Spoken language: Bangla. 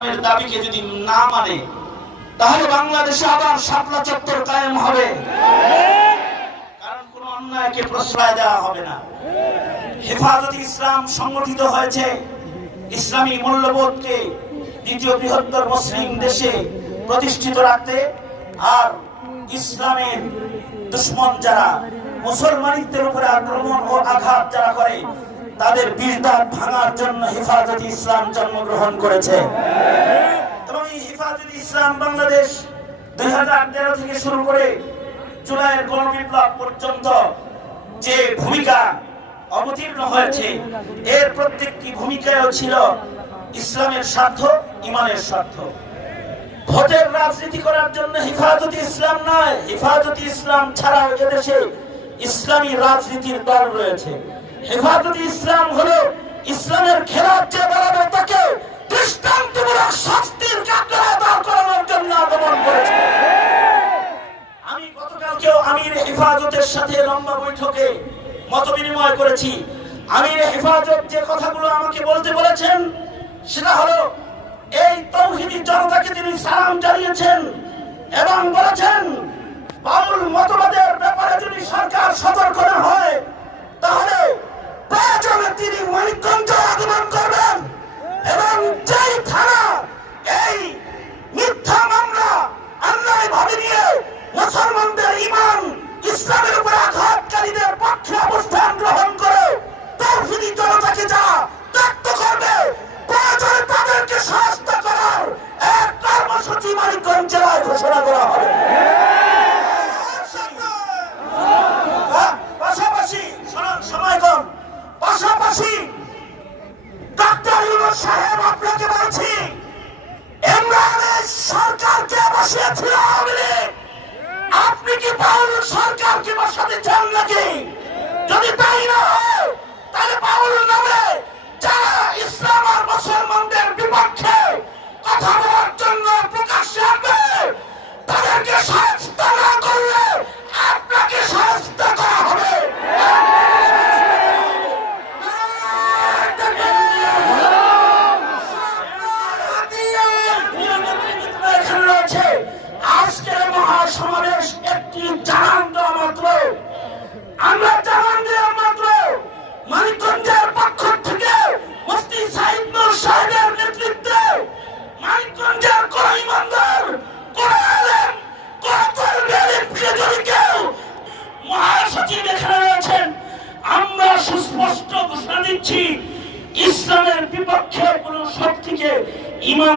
এর দাবিকে যদি না মানে তাহলে বাংলাদেশে আবার শাপলা চত্বর কায়েম হবে। কারণ কোন অন্যায়কে প্রশ্রয় দেওয়া হবে না। হেফাজতে ইসলাম সংগঠিত হয়েছে ইসলামী মূল্যবোধকে দ্বিতীয় বৃহত্তর মুসলিম দেশে প্রতিষ্ঠিত রাখতে, আর ইসলামের দুশ্মন যারা মুসলমানদের উপরে আক্রমণ ও আঘাত যারা করে তাদের বিরদাত ভাঙার জন্য হেফাজতে ইসলাম জন্মগ্রহণ করেছে। এবং এই হেফাজতে ইসলাম বাংলাদেশ 2013 থেকে শুরু করে জুলাইয়ের গণবিপ্লব পর্যন্ত যে ভূমিকা অবতীর্ণ হয়েছে এর প্রত্যেকটি ভূমিকাও ছিল ইসলামের স্বার্থ, ইমানের স্বার্থ। ভোটের রাজনীতি করার জন্য হেফাজতে ইসলাম নয়, হেফাজতে ইসলাম ছাড়াও এদেশে ইসলামী রাজনীতির দল রয়েছে। হেফাজতে ইসলাম হলো ইসলামের খেলাফ যে বলাবে তাকে দৃষ্টান্তমূলক শাস্তির কাঠগড়ায় দাঁড় করানোর জন্য আগমন করেছে। আমি গতকালকেও আমির হেফাজতের সাথে লম্বা বৈঠকে মত বিনিময় করেছি। আমির হেফাজত যে কথাগুলো আমাকে বলতে বলেছেন সেটা হলো এই তৌহিদি জনতাকে তিনি সালাম জানিয়েছেন এবং বলেছেন বাউল মতবাদের ব্যাপারে যদি সরকার সতর্ক না হয় তাহলে প্রয়োজনে তিনি মানিকগঞ্জ আগমন করবেন এবং যেই থানা এই মিথ্যা মামলা অন্যায় ভাবে নিয়ে মুসলমানদের ইমান ইসলামের উপর আঘাতকারীদের পক্ষে অবস্থান গ্রহণ করে তৌহিদি জনতাকে যা ত্যাক্ত করবে প্রয়োজনে তাদেরকে শাস্তি করার এক কর্মসূচি মানিকগঞ্জ জেলায় ঘোষণা করা হবে। পাশাপাশি সময় কম, পাশাপাশি ডক্টর ইউনূস সাহেব আপনাকে বলছি, ইমরানের সরকারকে বসিয়েছিল আওয়ামী লীগ, আপনি কি বাউল সরকারকে বসাতে চান নাকি? যদি তাই না হয় তাহলে বাউল নামে যারা ইসলাম আর মুসলমানদের বিপক্ষে